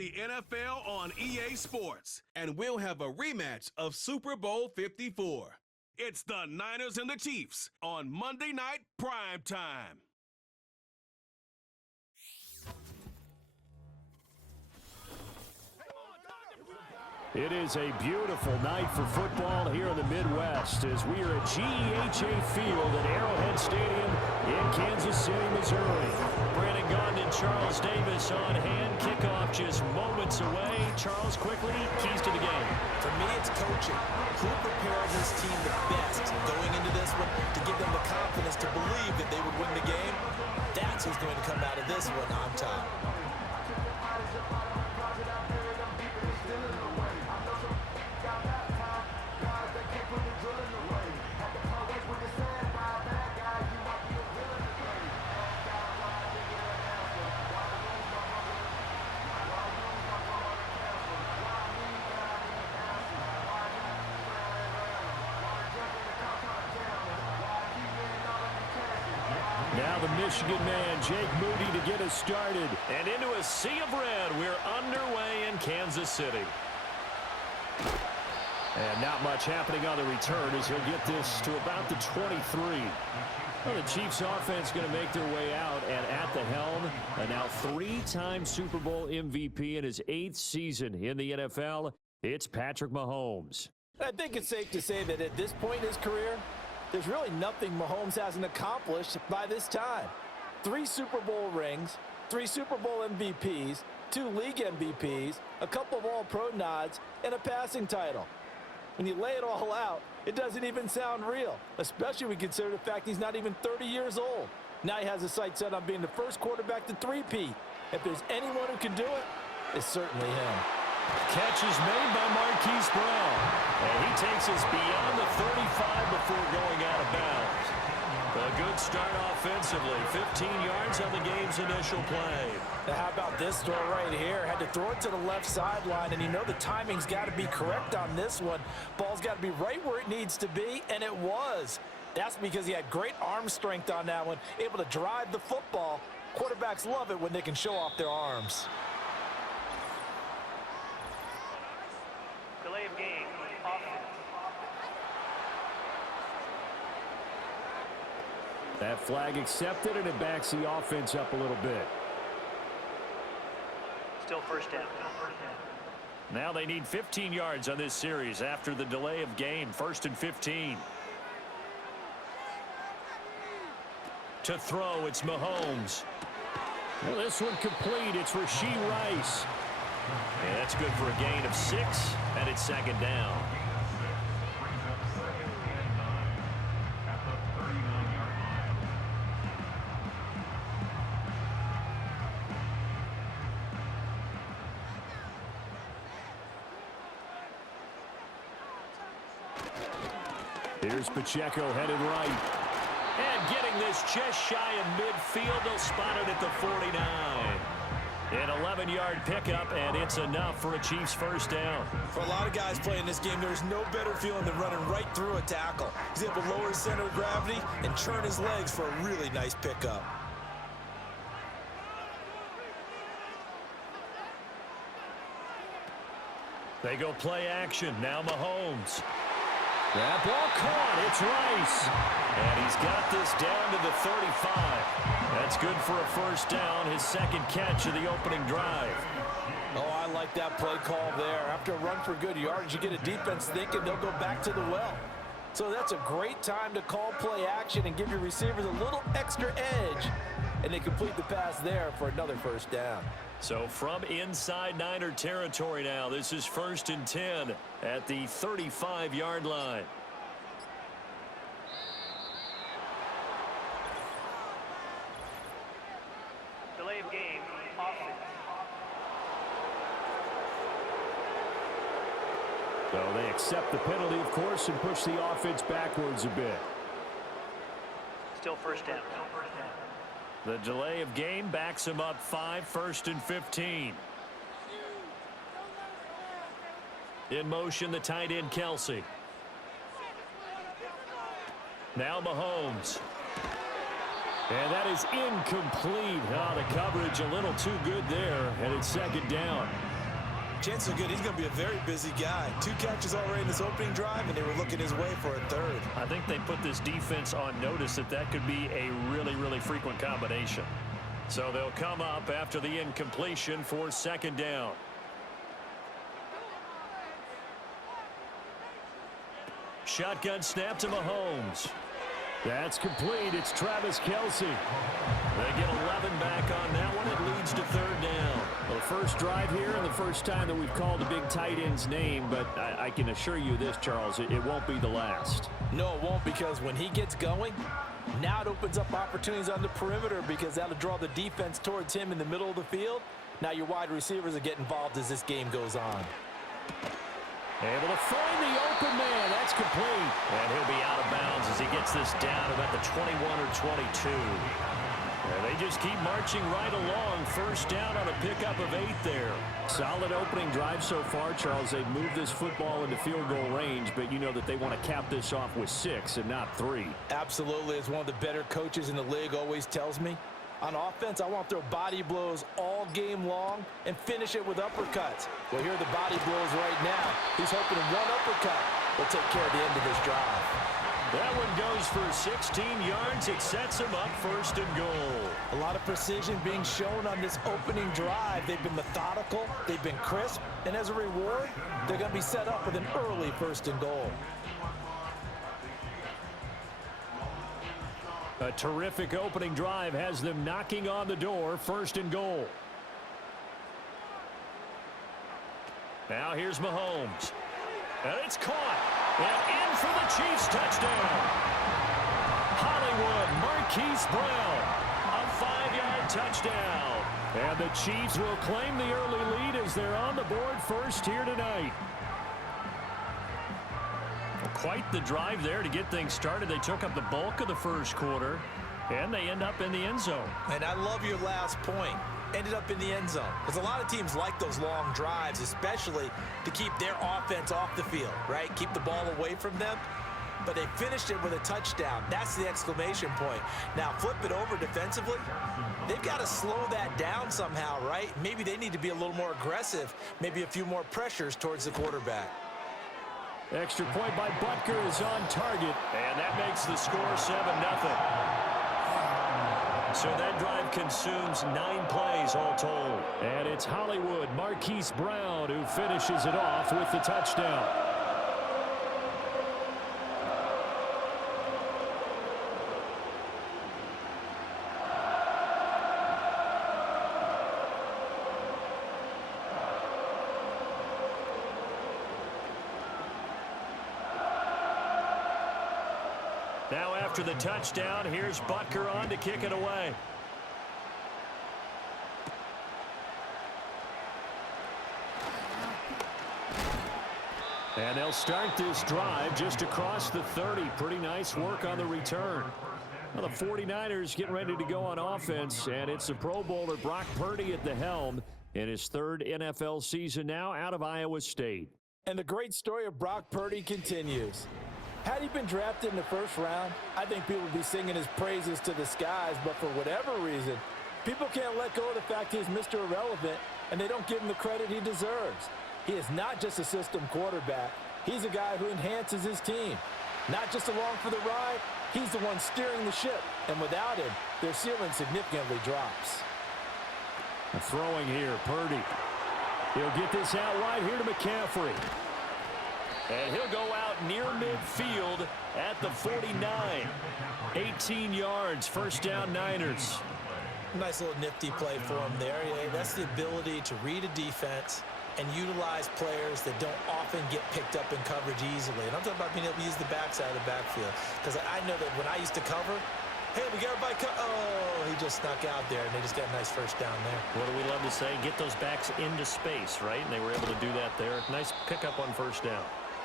The NFL on EA Sports, and we'll have a rematch of Super Bowl 54. It's the Niners and the Chiefs on Monday Night Prime Time. It is a beautiful night for football here in the Midwest as we are at GEHA Field at Arrowhead Stadium in Kansas City, Missouri. Brandon Gaudin and Charles Davis on hand. Kickoff just moments away. Charles, quickly, keys to the game. For me, it's coaching. Who prepared this team the best going into this one to give them the confidence to believe that they would win the game? That's who's going to come out of this one on top. Now the Michigan man, Jake Moody, to get us started. And into a sea of red, we're underway in Kansas City. And not much happening on the return as he'll get this to about the 23. Well, the Chiefs offense going to make their way out, and at the helm, a now three-time Super Bowl MVP in his 8th season in the NFL, it's Patrick Mahomes. I think it's safe to say that at this point in his career, there's really nothing Mahomes hasn't accomplished by this time. 3 Super Bowl rings, 3 Super Bowl MVPs, 2 league MVPs, a couple of all-pro nods, and a passing title. When you lay it all out, it doesn't even sound real, especially when you consider the fact he's not even 30 years old. Now he has his sights set on being the first quarterback to three-peat. If there's anyone who can do it, it's certainly him. Catch is made by Marquise Brown. And he takes us beyond the 35 before going out of bounds. A good start offensively. 15 yards on the game's initial play. Now how about this throw right here? Had to throw it to the left sideline, and you know the timing's got to be correct on this one. Ball's got to be right where it needs to be, and it was. That's because he had great arm strength on that one, able to drive the football. Quarterbacks love it when they can show off their arms. Delay of game, offense. That flag accepted, and it backs the offense up a little bit. Still first down. Now they need 15 yards on this series after the delay of game. 1st and 15. To throw, it's Mahomes. Well, this one complete. It's Rashee Rice. Yeah, that's good for a gain of 6, and it's 2nd down. Here's Pacheco headed right. And getting this just shy of midfield. They'll spot it at the 49. An 11-yard pickup, and it's enough for a Chiefs first down. For a lot of guys playing this game, there's no better feeling than running right through a tackle. He's able to lower his center of gravity and turn his legs for a really nice pickup. They go play action. Now Mahomes. That ball caught. It's Rice. And he's got this down to the 35. That's good for a first down, his 2nd catch of the opening drive. Oh, I like that play call there. After a run for good yards, you get a defense thinking they'll go back to the well. So that's a great time to call play action and give your receivers a little extra edge. And they complete the pass there for another first down. So from inside Niner territory now, this is 1st and 10 at the 35-yard line. Delay of game, offense. So they accept the penalty, of course, and push the offense backwards a bit. Still first down. The delay of game backs him up 5, 1st and 15. In motion, the tight end, Kelsey. Now Mahomes. And that is incomplete. Oh, the coverage a little too good there, and it's 2nd down. Chances are good he's going to be a very busy guy. 2 catches already in this opening drive, and they were looking his way for a 3rd. I think they put this defense on notice that could be a really, really frequent combination. So they'll come up after the incompletion for 2nd down. Shotgun snap to Mahomes. That's complete. It's Travis Kelce. They get 11 back on that one. It leads to 3rd down. Well, the first drive here and the first time that we've called a big tight end's name, but I can assure you this, Charles, it won't be the last. No, it won't, because when he gets going, now it opens up opportunities on the perimeter, because that'll draw the defense towards him in the middle of the field. Now your wide receivers are getting involved as this game goes on. Able to find the open man. That's complete. And he'll be out of bounds as he gets this down about the 21 or 22. And they just keep marching right along. 1st down on a pickup of 8 there. Solid opening drive so far, Charles. They've moved this football into field goal range, but you know that they want to cap this off with 6 and not 3. Absolutely. As one of the better coaches in the league always tells me, on offense, I want to throw body blows all game long and finish it with uppercuts. Well, here are the body blows right now. He's hoping one uppercut will take care of the end of this drive. That one goes for 16 yards. It sets him up 1st and goal. A lot of precision being shown on this opening drive. They've been methodical. They've been crisp. And as a reward, they're going to be set up with an early 1st and goal. A terrific opening drive has them knocking on the door. 1st and goal. Now here's Mahomes. And it's caught. And in for the Chiefs touchdown. Hollywood, Marquise Brown. A 5-yard touchdown. And the Chiefs will claim the early lead as they're on the board first here tonight. Quite the drive there to get things started. They took up the bulk of the 1st quarter, and they end up in the end zone. And I love your last point. Ended up in the end zone. Because a lot of teams like those long drives, especially to keep their offense off the field, right? Keep the ball away from them. But they finished it with a touchdown. That's the exclamation point. Now, flip it over defensively. They've got to slow that down somehow, right? Maybe they need to be a little more aggressive. Maybe a few more pressures towards the quarterback. Extra point by Butker is on target, and that makes the score 7-0. So that drive consumes 9 plays all told. And it's Hollywood, Marquise Brown, who finishes it off with the touchdown. Now after the touchdown, here's Butker on to kick it away. And they'll start this drive just across the 30. Pretty nice work on the return. Well, the 49ers getting ready to go on offense, and it's the Pro Bowler Brock Purdy at the helm in his 3rd NFL season now out of Iowa State. And the great story of Brock Purdy continues. Had he been drafted in the 1st round, I think people would be singing his praises to the skies, but for whatever reason, people can't let go of the fact he's Mr. Irrelevant, and they don't give him the credit he deserves. He is not just a system quarterback. He's a guy who enhances his team. Not just along for the ride, he's the one steering the ship, and without him, their ceiling significantly drops. Throwing here, Purdy. He'll get this out wide here to McCaffrey. And he'll go out near midfield at the 49. 18 yards, 1st down Niners. Nice little nifty play for him there. Yeah, that's the ability to read a defense and utilize players that don't often get picked up in coverage easily. And I'm talking about being able to use the backside of the backfield. Because I know that when I used to cover, hey, we got everybody oh, he just snuck out there, and they just got a nice 1st down there. What do we love to say? Get those backs into space, right? And they were able to do that there. Nice pickup on 1st down.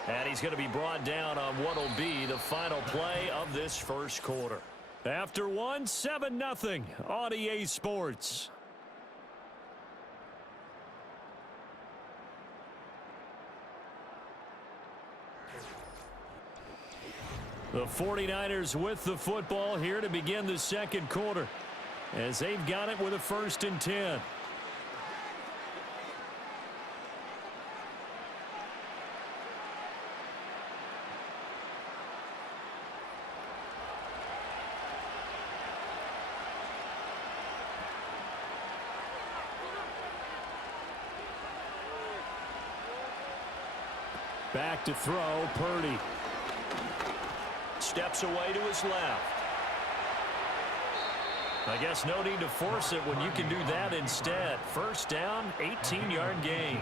And he's going to be brought down on what will be the final play of this 1st quarter. After 7-0 on EA Sports. The 49ers with the football here to begin the 2nd quarter, as they've got it with a 1st and 10. Back to throw, Purdy. Steps away to his left. I guess no need to force it when you can do that instead. First down, 18-yard gain.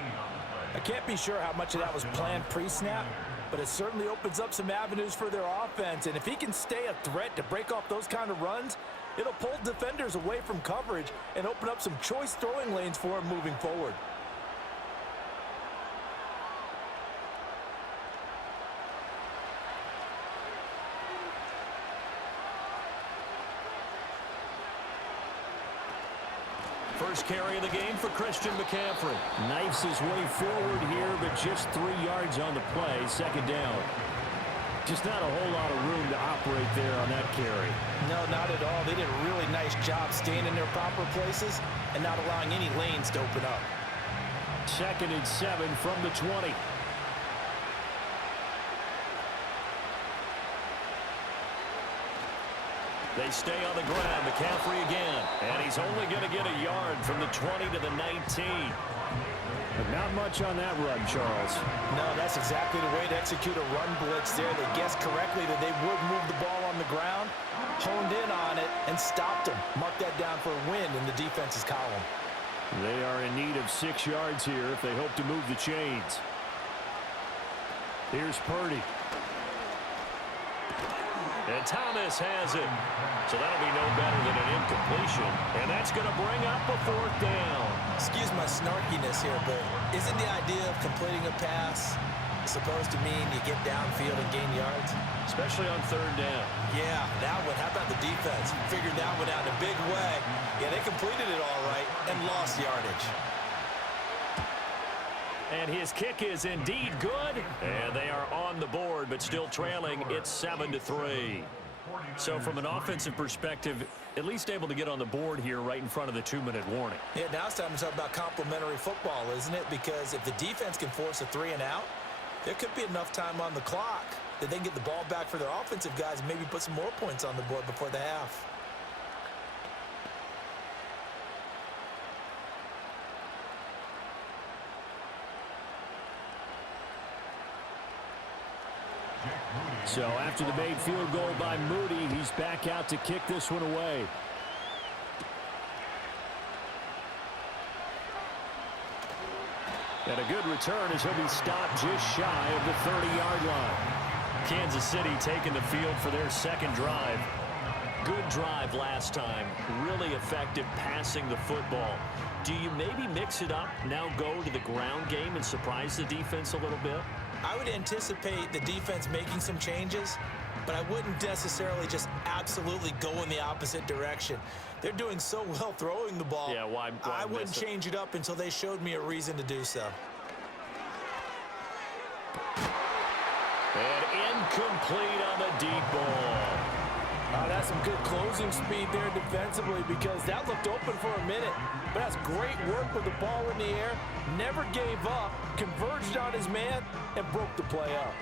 I can't be sure how much of that was planned pre-snap, but it certainly opens up some avenues for their offense. And if he can stay a threat to break off those kind of runs, it'll pull defenders away from coverage and open up some choice throwing lanes for him moving forward. First carry of the game for Christian McCaffrey. Knifes his way forward here, but just 3 yards on the play. Second down. Just not a whole lot of room to operate there on that carry. No, not at all. They did a really nice job staying in their proper places and not allowing any lanes to open up. 2nd and 7 from the 20. They stay on the ground. McCaffrey again. And he's only going to get a yard from the 20 to the 19. But not much on that run, Charles. No, that's exactly the way to execute a run blitz there. They guessed correctly that they would move the ball on the ground, honed in on it, and stopped them. Mark that down for a win in the defense's column. They are in need of 6 yards here if they hope to move the chains. Here's Purdy. And Thomas has it. So that'll be no better than an incompletion. And that's going to bring up a 4th down. Excuse my snarkiness here, but isn't the idea of completing a pass supposed to mean you get downfield and gain yards? Especially on 3rd down. Yeah, that one. How about the defense? Figured that one out in a big way. Yeah, they completed it all right and lost yardage. And his kick is indeed good. And they are on the board, but still trailing. It's 7-3. So from an offensive perspective, at least able to get on the board here right in front of the 2-minute warning. Yeah, now it's time to talk about complementary football, isn't it? Because if the defense can force a 3 and out, there could be enough time on the clock that they can get the ball back for their offensive guys and maybe put some more points on the board before the half. So after the made field goal by Moody, he's back out to kick this one away. And a good return as he'll be stopped just shy of the 30-yard line. Kansas City taking the field for their 2nd drive. Good drive last time. Really effective passing the football. Do you maybe mix it up, now go to the ground game and surprise the defense a little bit? I would anticipate the defense making some changes, but I wouldn't necessarily just absolutely go in the opposite direction. They're doing so well throwing the ball. Yeah, why I wouldn't change it up until they showed me a reason to do so. And incomplete on the deep ball. That's some good closing speed there defensively because that looked open for a minute. But that's great work with the ball in the air. Never gave up, converged on his man, and broke the play up.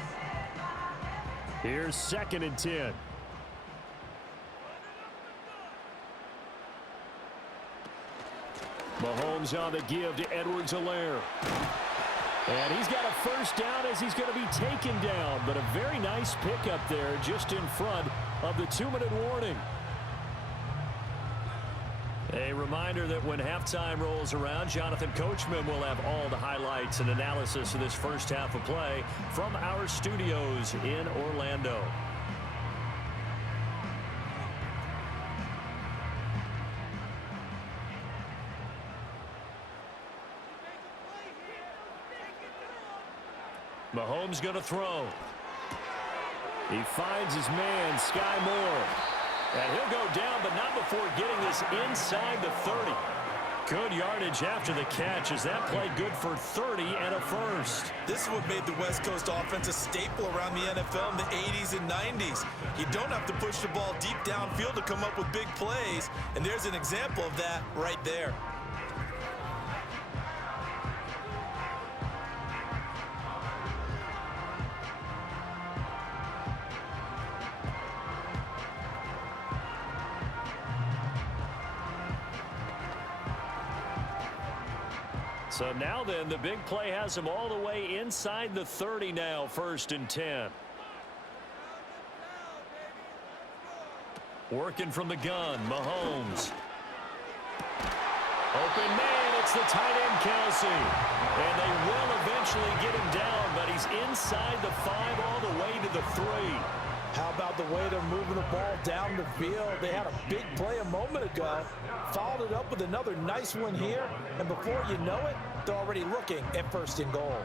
Here's 2nd and 10. Mahomes on the give to Edwards-Helaire. And he's got a first down as he's going to be taken down. But a very nice pickup there just in front of the 2-minute warning. A reminder that when halftime rolls around, Jonathan Coachman will have all the highlights and analysis of this first half of play from our studios in Orlando. Mahomes going to throw. He finds his man, Sky Moore. And he'll go down, but not before getting this inside the 30. Good yardage after the catch. Is that play good for 30 and a first? This is what made the West Coast offense a staple around the NFL in the 80s and 90s. You don't have to push the ball deep downfield to come up with big plays, and there's an example of that right there. So now then, the big play has him all the way inside the 30 now, 1st and 10. Working from the gun, Mahomes. Open man, it's the tight end, Kelsey. And they will eventually get him down, but he's inside the 5 all the way to the 3. How about the way they're moving the ball down the field? They had a big play a moment ago, followed it up with another nice one here, and before you know it, they're already looking at 1st and goal.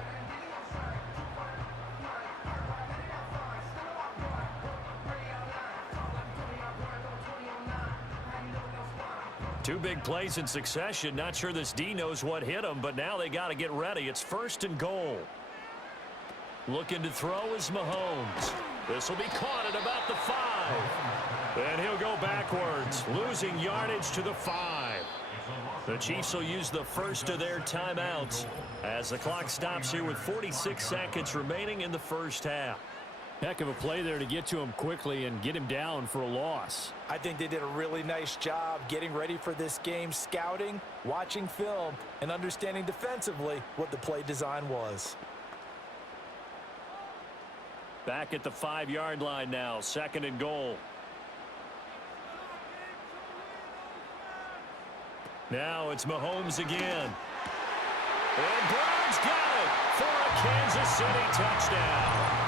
Two big plays in succession. Not sure this D knows what hit him, but now they got to get ready. It's 1st and goal. Looking to throw is Mahomes. This will be caught at about the 5. And he'll go backwards, losing yardage to the 5. The Chiefs will use the first of their timeouts as the clock stops here with 46 seconds remaining in the first half. Heck of a play there to get to him quickly and get him down for a loss. I think they did a really nice job getting ready for this game, scouting, watching film, and understanding defensively what the play design was. Back at the 5-yard line now, 2nd and goal. Now it's Mahomes again. And Brown's got it for a Kansas City touchdown.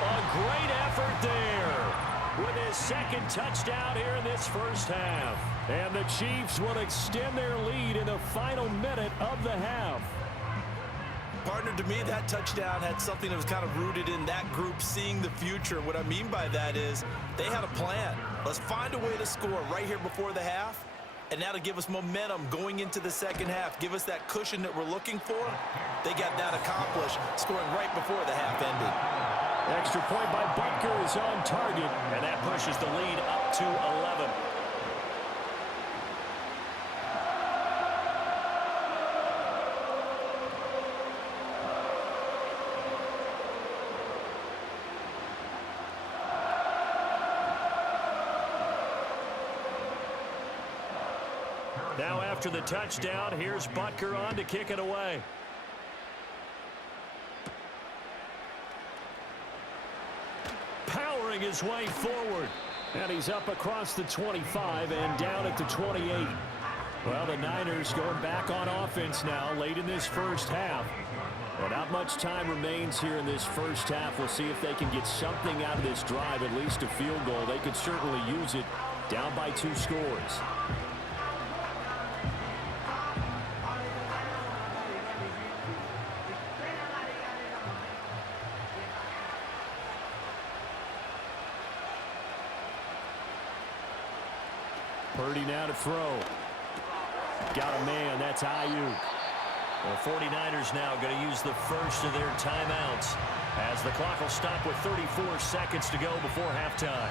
A great effort there with his 2nd touchdown here in this first half. And the Chiefs will extend their lead in the final minute of the half. Partner, to me, that touchdown had something that was kind of rooted in that group seeing the future. What I mean by that is they had a plan. Let's find a way to score right here before the half, and that'll give us momentum going into the 2nd half, give us that cushion that we're looking for. They got that accomplished, scoring right before the half ended. Extra point by Butker is on target, and that pushes the lead up to 11. Now after the touchdown, here's Butker on to kick it away. Powering his way forward. and he's up across the 25 and down at the 28. Well, the Niners going back on offense now late in this first half. Well, not much time remains here in this first half. We'll see if they can get something out of this drive, at least a field goal. They could certainly use it down by 2 scores. Purdy now to throw. Got a man. That's Ayuk. The 49ers now going to use the first of their timeouts as the clock will stop with 34 seconds to go before halftime.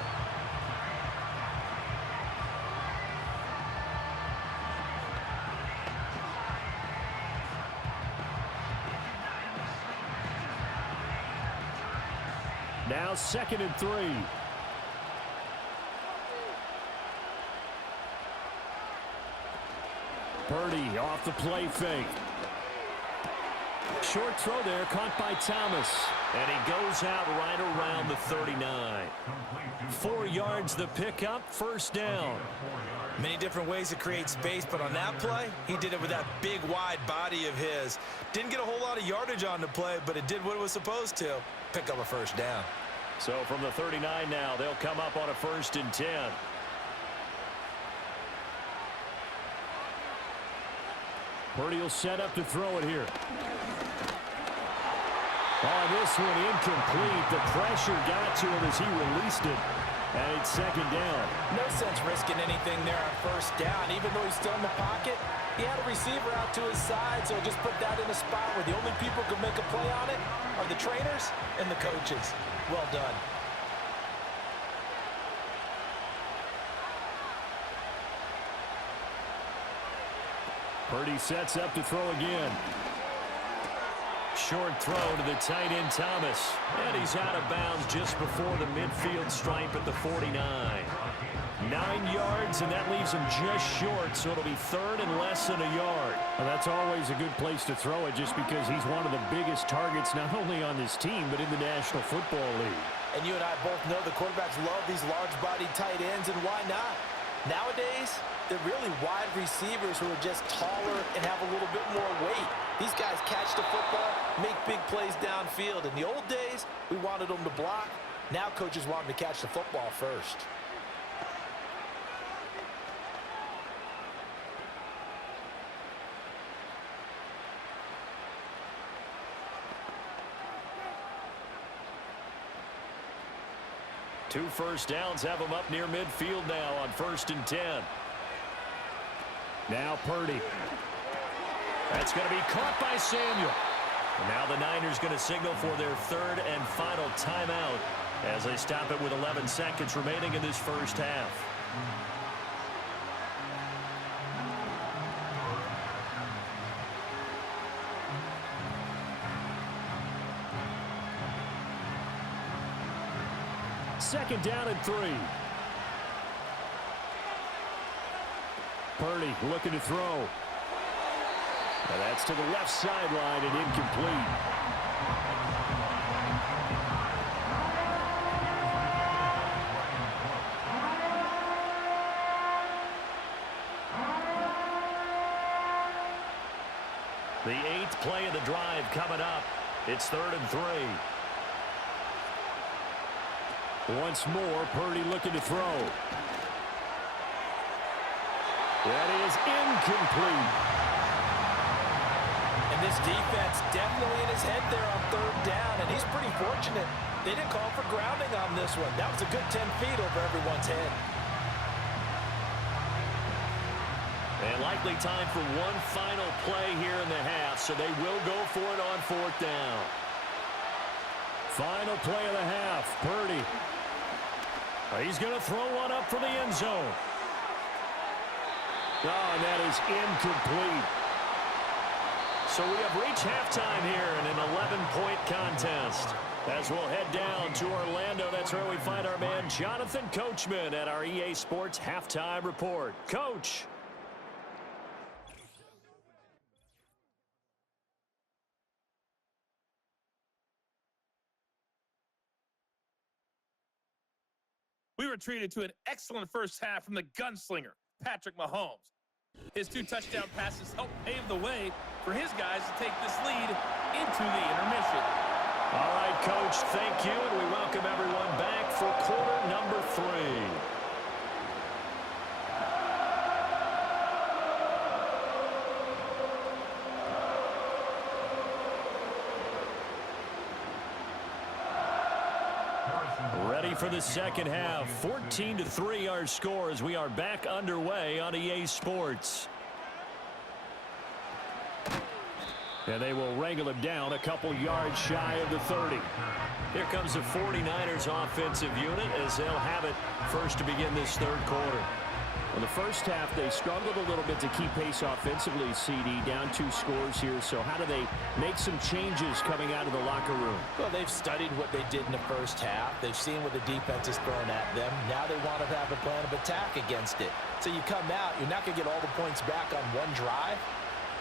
Now 2nd and 3. Purdy off the play fake. Short throw there, caught by Thomas. And he goes out right around the 39. 4 yards the pickup, first down. Many different ways to create space, but on that play, he did it with that big, wide body of his. Didn't get a whole lot of yardage on the play, but it did what it was supposed to. Pick up a first down. So from the 39 now, they'll come up on a 1st and 10. Purdy will set up to throw it here. Oh, this one incomplete. The pressure got to him as he released it. And it's 2nd down. No sense risking anything there on first down. Even though he's still in the pocket, he had a receiver out to his side, so just put that in a spot where the only people who can make a play on it are the trainers and the coaches. Well done. Purdy sets up to throw again. short throw to the tight end Thomas. And he's out of bounds just before the midfield stripe at the 49. 9 yards, and that leaves him just short, so it'll be third and less than a yard. Well, that's always a good place to throw it just because he's one of the biggest targets not only on this team but in the National Football League. And you and I both know the quarterbacks love these large-bodied tight ends, and why not? Nowadays, they're really wide receivers who are just taller and have a little bit more weight. These guys catch the football, make big plays downfield. In the old days, we wanted them to block. Now coaches want them to catch the football first. Two first downs have him up near midfield now on 1st and 10. Now Purdy. That's going to be caught by Samuel. And now the Niners going to signal for their third and final timeout as they stop it with 11 seconds remaining in this first half. Second down and 3. Purdy looking to throw. And that's to the left sideline and incomplete. The 8th play of the drive coming up. It's 3rd and 3. Once more, Purdy looking to throw. That is incomplete. And this defense definitely in his head there on 3rd down, and he's pretty fortunate. They didn't call for grounding on this one. That was a good 10 feet over everyone's head. And likely time for one final play here in the half, so they will go for it on 4th down. Final play of the half, Purdy. He's going to throw one up for the end zone. Oh, and that is incomplete. So we have reached halftime here in an 11-point contest. As we'll head down to Orlando, that's where we find our man Jonathan Coachman at our EA Sports Halftime Report. Coach. We were treated to an excellent first half from the gunslinger, Patrick Mahomes. His 2 touchdown passes helped pave the way for his guys to take this lead into the intermission. All right, Coach, thank you, and we welcome everyone back for quarter number 3. Ready for the second half. 14-3 our score as we are back underway on EA Sports. And they will wrangle him down a couple yards shy of the 30. Here comes the 49ers offensive unit as they'll have it first to begin this 3rd quarter. In the first half, they struggled a little bit to keep pace offensively, CD, down 2 scores here. So how do they make some changes coming out of the locker room? Well, they've studied what they did in the first half. They've seen what the defense is throwing at them. Now they want to have a plan of attack against it. So you come out, you're not going to get all the points back on one drive,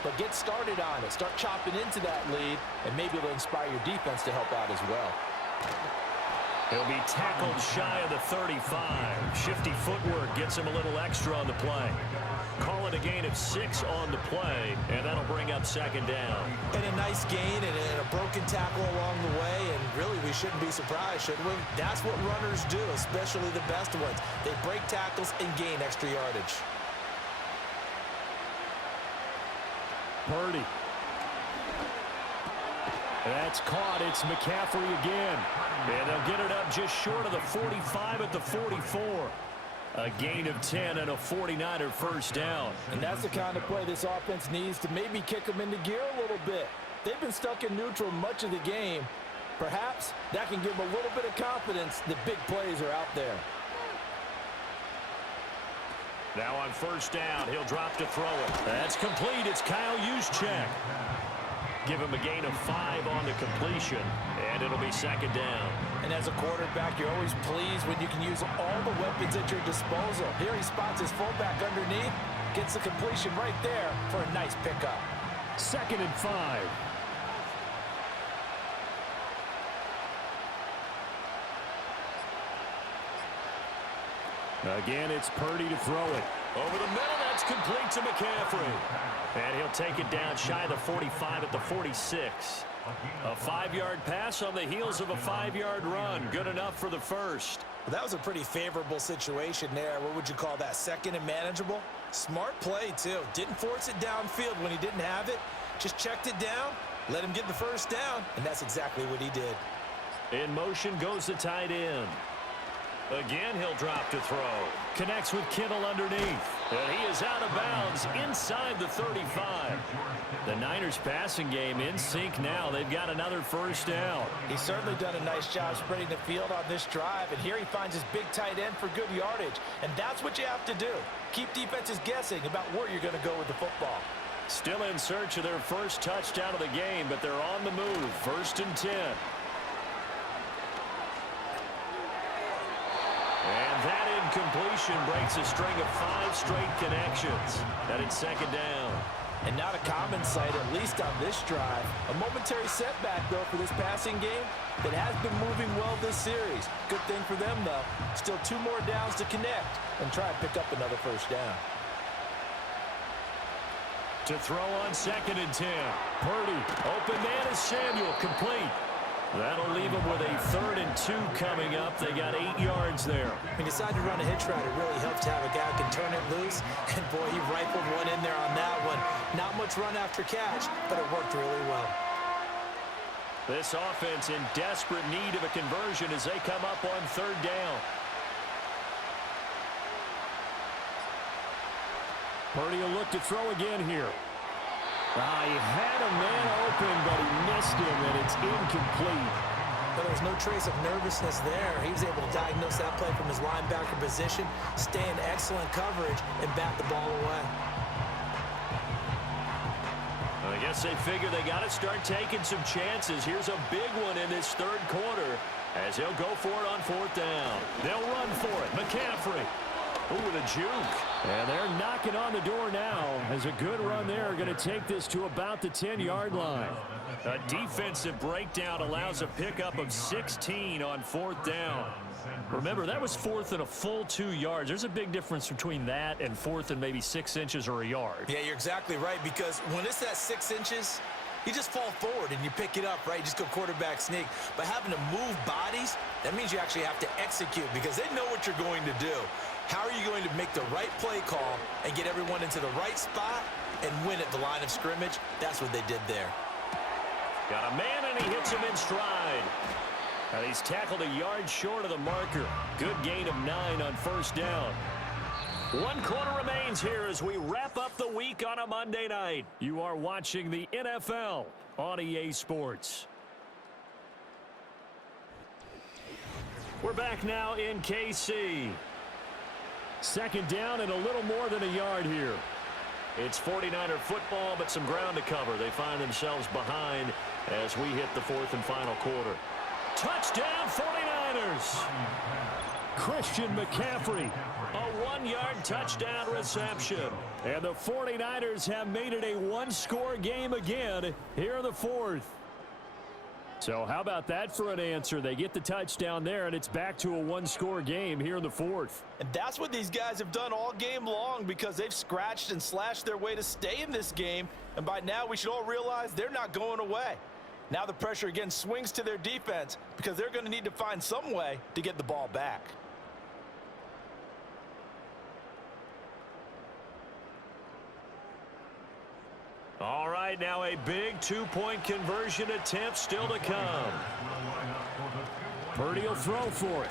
but get started on it. Start chopping into that lead, and maybe it'll inspire your defense to help out as well. He'll be tackled shy of the 35. Shifty footwork gets him a little extra on the play. Call it a gain of 6 on the play, and that'll bring up 2nd down. And a nice gain and a broken tackle along the way, and really we shouldn't be surprised, should we? That's what runners do, especially the best ones. They break tackles and gain extra yardage. Purdy. That's caught. It's McCaffrey again. And they'll get it up just short of the 45 at the 44. A gain of 10 and a 49er first down. And that's the kind of play this offense needs to maybe kick them into gear a little bit. They've been stuck in neutral much of the game. Perhaps that can give them a little bit of confidence that big plays are out there. Now on first down, he'll drop to throw it. That's complete. It's Kyle Juszczyk. Give him a gain of 5 on the completion, and it'll be second down. And as a quarterback, you're always pleased when you can use all the weapons at your disposal. Here he spots his fullback underneath, gets the completion right there for a nice pickup. 2nd and 5. Again, it's Purdy to throw it. Over the middle, that's complete to McCaffrey. And he'll take it down shy of the 45 at the 46. A 5-yard pass on the heels of a 5-yard run. Good enough for the first. Well, that was a pretty favorable situation there. What would you call that? 2nd and manageable? Smart play, too. Didn't force it downfield when he didn't have it. Just checked it down, let him get the first down, and that's exactly what he did. In motion goes the tight end. Again, he'll drop to throw. Connects with Kittle underneath. And he is out of bounds inside the 35. The Niners passing game in sync now. They've got another first down. He's certainly done a nice job spreading the field on this drive. And here he finds his big tight end for good yardage. And that's what you have to do. Keep defenses guessing about where you're going to go with the football. Still in search of their first touchdown of the game, but they're on the move. 1st and 10. And that incompletion breaks a string of 5 straight connections. That is 2nd down. And not a common sight, at least on this drive. A momentary setback, though, for this passing game that has been moving well this series. Good thing for them, though. Still 2 more downs to connect and try and pick up another first down. To throw on 2nd and 10. Purdy, open man is Samuel, complete. That'll leave them with a 3rd and 2 coming up. They got 8 yards there. When you decide to run a hitch route, it really helps to have a guy who can turn it loose. And, boy, he rifled one in there on that one. Not much run after catch, but it worked really well. This offense in desperate need of a conversion as they come up on 3rd down. Purdy will look to throw again here. He had a man open, but he missed him, and it's incomplete. But there was no trace of nervousness there. He was able to diagnose that play from his linebacker position, stay in excellent coverage, and bat the ball away. I guess they figure they got to start taking some chances. Here's a big one in this 3rd quarter as he'll go for it on 4th down. They'll run for it. McCaffrey. Ooh, with a juke. And they're knocking on the door now as a good run there. Going to take this to about the 10-yard line. A defensive breakdown allows a pickup of 16 on 4th down. Remember, that was 4th and a full 2 yards. There's a big difference between that and 4th and maybe 6 inches or a yard. Yeah, you're exactly right, because when it's that 6 inches, you just fall forward and you pick it up, right? You just go quarterback sneak. But having to move bodies, that means you actually have to execute because they know what you're going to do. How are you going to make the right play call and get everyone into the right spot and win at the line of scrimmage? That's what they did there. Got a man, and he hits him in stride. And he's tackled a yard short of the marker. Good gain of 9 on 1st down. 1 quarter remains here as we wrap up the week on a Monday night. You are watching the NFL on EA Sports. We're back now in KC. 2nd down and a little more than a yard here. It's 49er football, but some ground to cover. They find themselves behind as we hit the 4th and final quarter. Touchdown, 49ers! Christian McCaffrey, a 1-yard touchdown reception. And the 49ers have made it a 1-score game again here in the 4th. So how about that for an answer? They get the touchdown there, and it's back to a 1-score game here in the 4th. And that's what these guys have done all game long because they've scratched and slashed their way to stay in this game. And by now, we should all realize they're not going away. Now the pressure again swings to their defense because they're going to need to find some way to get the ball back. All right, now a big 2-point conversion attempt still to come. Purdy will throw for it.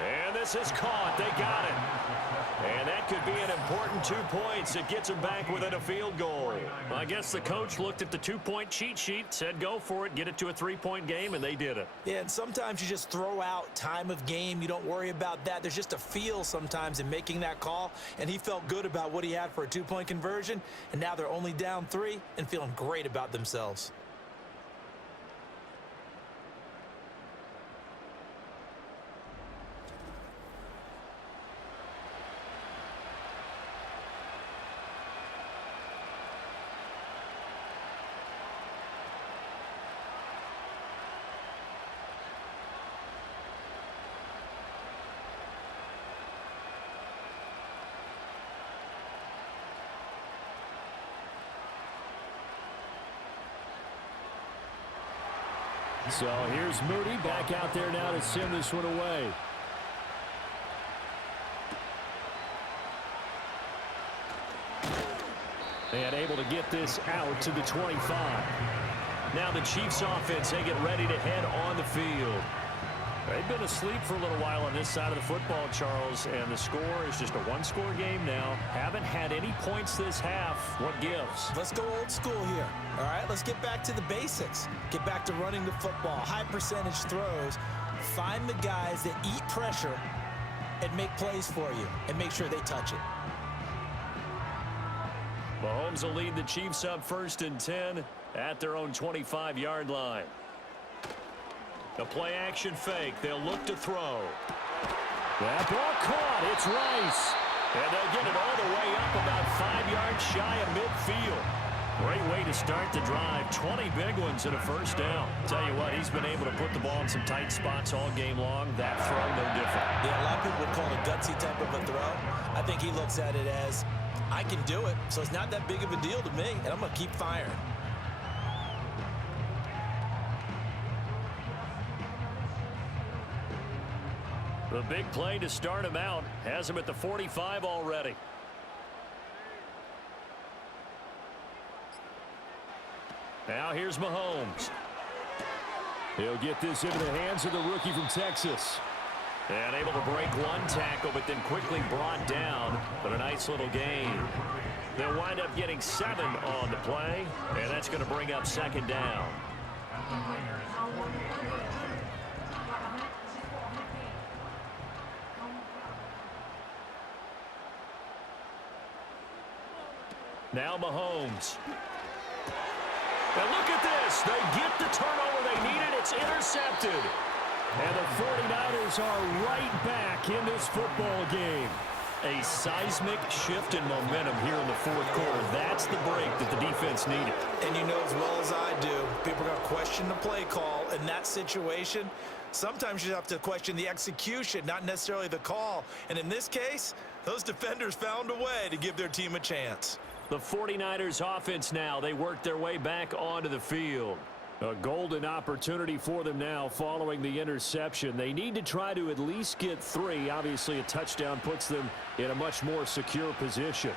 And this is caught. They got it. And that could be an important 2 points. It gets them back within a field goal. I guess the coach looked at the 2-point cheat sheet, said go for it, get it to a 3-point game, and they did it. Yeah, and sometimes you just throw out time of game. You don't worry about that. There's just a feel sometimes in making that call, and he felt good about what he had for a 2-point conversion, and now they're only down 3 and feeling great about themselves. So here's Moody back out there now to send this one away. And able to get this out to the 25. Now the Chiefs offense, they get ready to head on the field. They've been asleep for a little while on this side of the football, Charles, and the score is just a one-score game now. Haven't had any points this half. What gives? Let's go old school here. All right, let's get back to the basics. Get back to running the football, high percentage throws. Find the guys that eat pressure and make plays for you and make sure they touch it. Mahomes will lead the Chiefs up 1st and 10 at their own 25-yard line. The play-action fake. They'll look to throw. That ball caught. It's Rice. And they'll get it all the way up about 5 yards shy of midfield. Great way to start the drive. 20 big ones and a first down. Tell you what, he's been able to put the ball in some tight spots all game long. That throw, no different. Yeah, a lot of people would call it a gutsy type of a throw. I think he looks at it as, I can do it, so it's not that big of a deal to me, and I'm going to keep firing. The big play to start him out has him at the 45 already. Now here's Mahomes. He'll get this into the hands of the rookie from Texas. And able to break one tackle, but then quickly brought down. But a nice little gain. They'll wind up getting 7 on the play, and that's going to bring up 2nd down. Now Mahomes. And look at this. They get the turnover they needed. It's intercepted. And the 49ers are right back in this football game. A seismic shift in momentum here in the 4th quarter. That's the break that the defense needed. And you know as well as I do, people are going to question the play call in that situation. Sometimes you have to question the execution, not necessarily the call. And in this case, those defenders found a way to give their team a chance. The 49ers offense now, they work their way back onto the field. A golden opportunity for them now following the interception. They need to try to at least get 3. Obviously, a touchdown puts them in a much more secure position.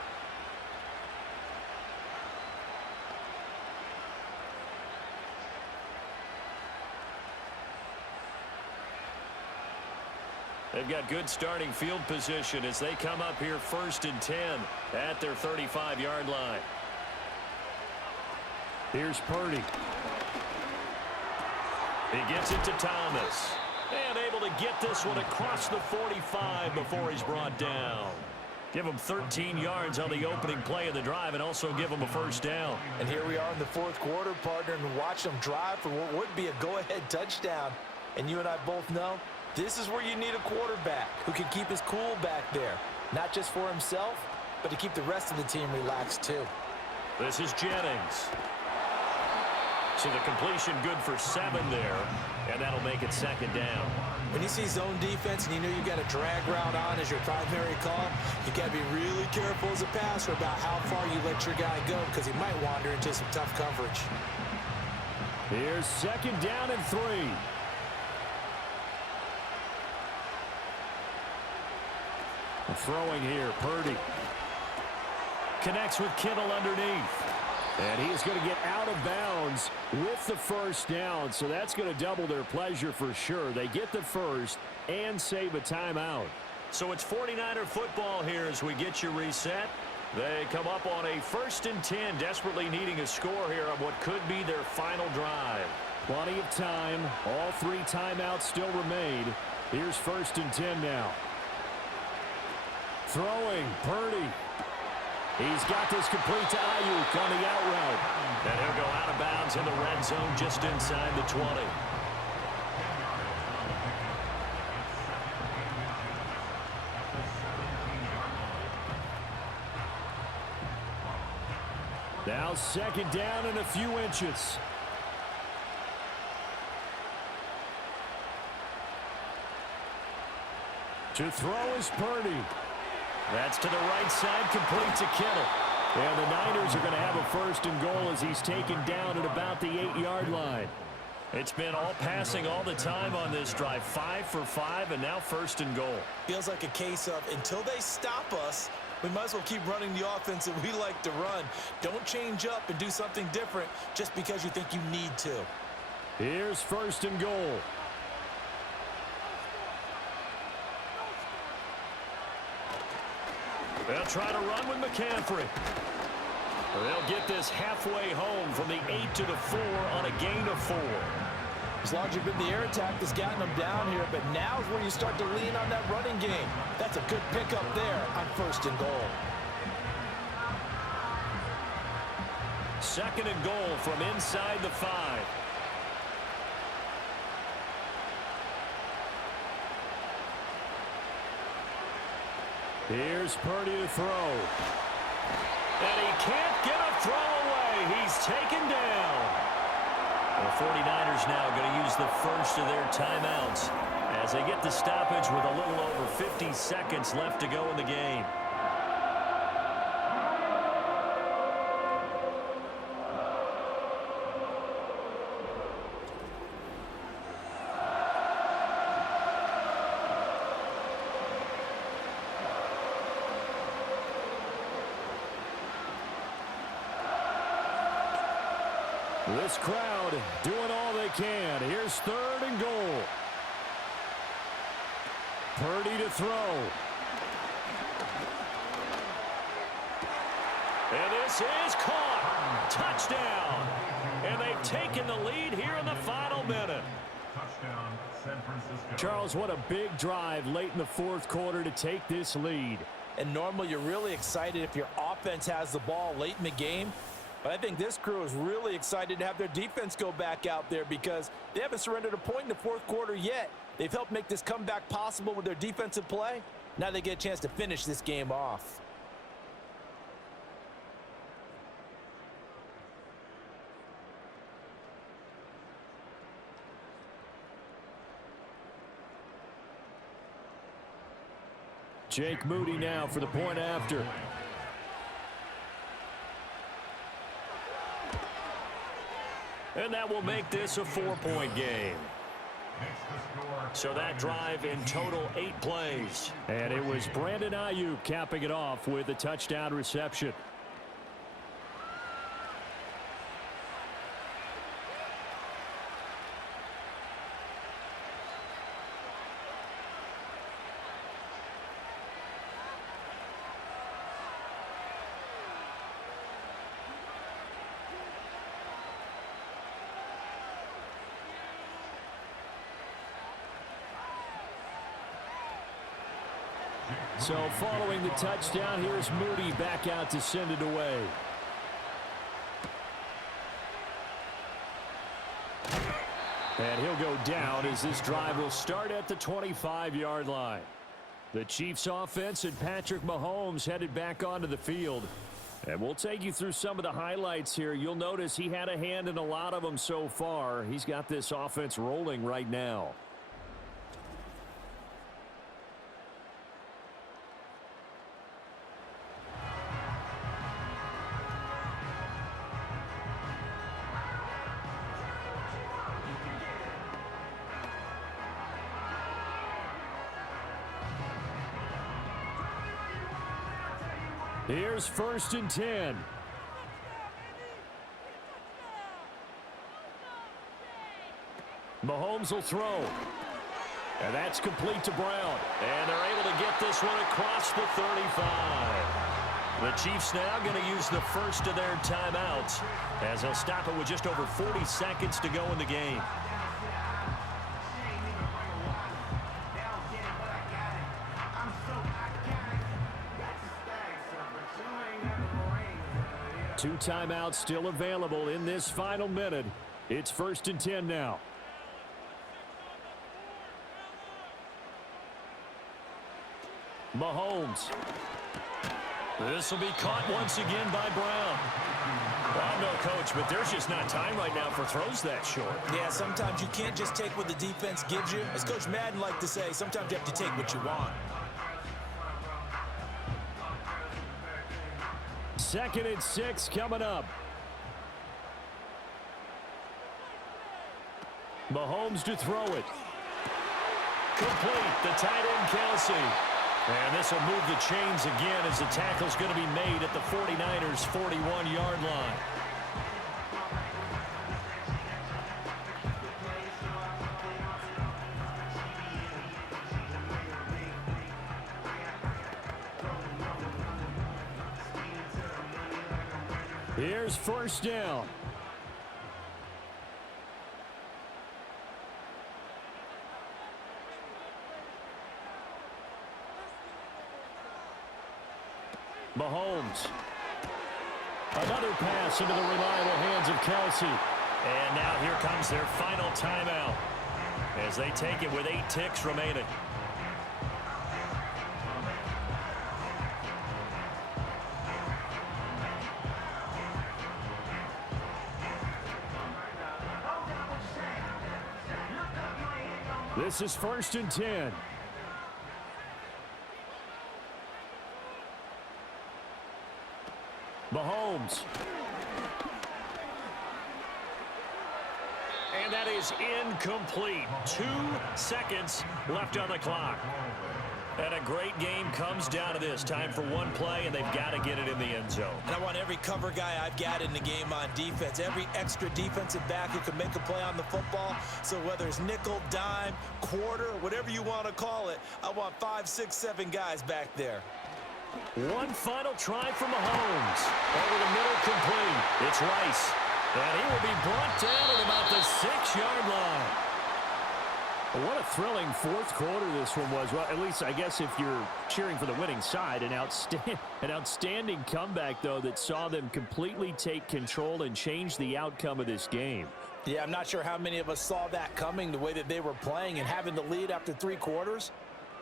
They've got good starting field position as they come up here 1st and 10 at their 35-yard line. Here's Purdy. He gets it to Thomas. And able to get this one across the 45 before he's brought down. Give him 13 yards on the opening play of the drive and also give him a first down. And here we are in the 4th quarter, partner, and watch them drive for what would be a go-ahead touchdown. And you and I both know this is where you need a quarterback who can keep his cool back there. Not just for himself, but to keep the rest of the team relaxed too. This is Jennings. So the completion good for 7 there, and that'll make it 2nd down. When you see zone defense and you know you got a drag route on as your primary call, you got to be really careful as a passer about how far you let your guy go because he might wander into some tough coverage. Here's 2nd down and 3. Throwing here, Purdy. Connects with Kittle underneath. And he is going to get out of bounds with the first down, so that's going to double their pleasure for sure. They get the first and save a timeout. So it's 49er football here as we get you reset. They come up on a 1st and 10, desperately needing a score here on what could be their final drive. Plenty of time. All 3 timeouts still remain. Here's 1st and 10 now. Throwing, Purdy. He's got this complete to Ayuk on the out route. And he'll go out of bounds in the red zone just inside the 20. Now 2nd down and a few inches. To throw is Purdy. That's to the right side, complete to Kittle. And the Niners are going to have a 1st and goal as he's taken down at about the 8-yard line. It's been all passing all the time on this drive. 5 for 5, and now 1st and goal. Feels like a case of until they stop us, we might as well keep running the offense that we like to run. Don't change up and do something different just because you think you need to. Here's 1st and goal. They'll try to run with McCaffrey. They'll get this halfway home from the 8 to the 4 on a gain of 4. As long as you've been the air attack that's gotten them down here, but now is where you start to lean on that running game. That's a good pickup there on 1st and goal. 2nd and goal from inside the 5. Here's Purdy to throw. And he can't get a throw away. He's taken down. The 49ers now going to use the first of their timeouts as they get the stoppage with a little over 50 seconds left to go in the game. This crowd doing all they can. Here's 3rd and goal. Purdy to throw. And this is caught. Touchdown. And they've taken the lead here in the final minute. Touchdown, San Francisco. Charles, what a big drive late in the 4th quarter to take this lead. And normally you're really excited if your offense has the ball late in the game. But I think this crew is really excited to have their defense go back out there because they haven't surrendered a point in the 4th quarter yet. They've helped make this comeback possible with their defensive play. Now they get a chance to finish this game off. Jake Moody now for the point after. And that will make this a 4-point game. So that drive in total 8 plays. And it was Brandon Ayuk capping it off with a touchdown reception. So following the touchdown, here's Moody back out to send it away. And he'll go down as this drive will start at the 25-yard line. The Chiefs offense and Patrick Mahomes headed back onto the field. And we'll take you through some of the highlights here. You'll notice he had a hand in a lot of them so far. He's got this offense rolling right now. Here's 1st and 10. Mahomes will throw. And that's complete to Brown. And they're able to get this one across the 35. The Chiefs now going to use the first of their timeouts as they'll stop it with just over 40 seconds to go in the game. Two timeouts still available in this final minute. It's 1st and 10 now. Mahomes. This will be caught once again by Brown. Well, I'm no coach, but there's just not time right now for throws that short. Yeah, sometimes you can't just take what the defense gives you. As Coach Madden liked to say, sometimes you have to take what you want. 2nd and 6 coming up. Mahomes to throw it. Complete. The tight end, Kelsey. And this will move the chains again as the tackle's going to be made at the 49ers' 41-yard line. Here's 1st down. Mahomes. Another pass into the reliable hands of Kelsey. And now here comes their final timeout as they take it with 8 ticks remaining. This is 1st and 10. Mahomes. And that is incomplete. 2 seconds left on the clock. And a great game comes down to this. Time for one play, and they've got to get it in the end zone. And I want every cover guy I've got in the game on defense, every extra defensive back who can make a play on the football. So whether it's nickel, dime, quarter, whatever you want to call it, I want 5, 6, 7 guys back there. One final try for Mahomes. Over the middle, complete. It's Rice. And he will be brought down at about the 6-yard line. What a thrilling 4th quarter this one was. Well, at least I guess if you're cheering for the winning side, an outstanding comeback, though, that saw them completely take control and change the outcome of this game. Yeah, I'm not sure how many of us saw that coming, the way that they were playing and having the lead after 3 quarters.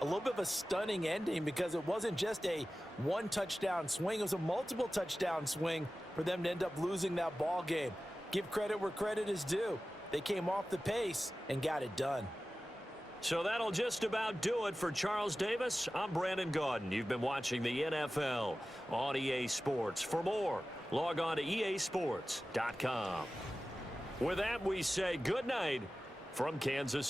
A little bit of a stunning ending because it wasn't just a 1-touchdown swing. It was a multiple touchdown swing for them to end up losing that ball game. Give credit where credit is due. They came off the pace and got it done. So that'll just about do it for Charles Davis. I'm Brandon Gaudin. You've been watching the NFL on EA Sports. For more, log on to easports.com. With that, we say good night from Kansas.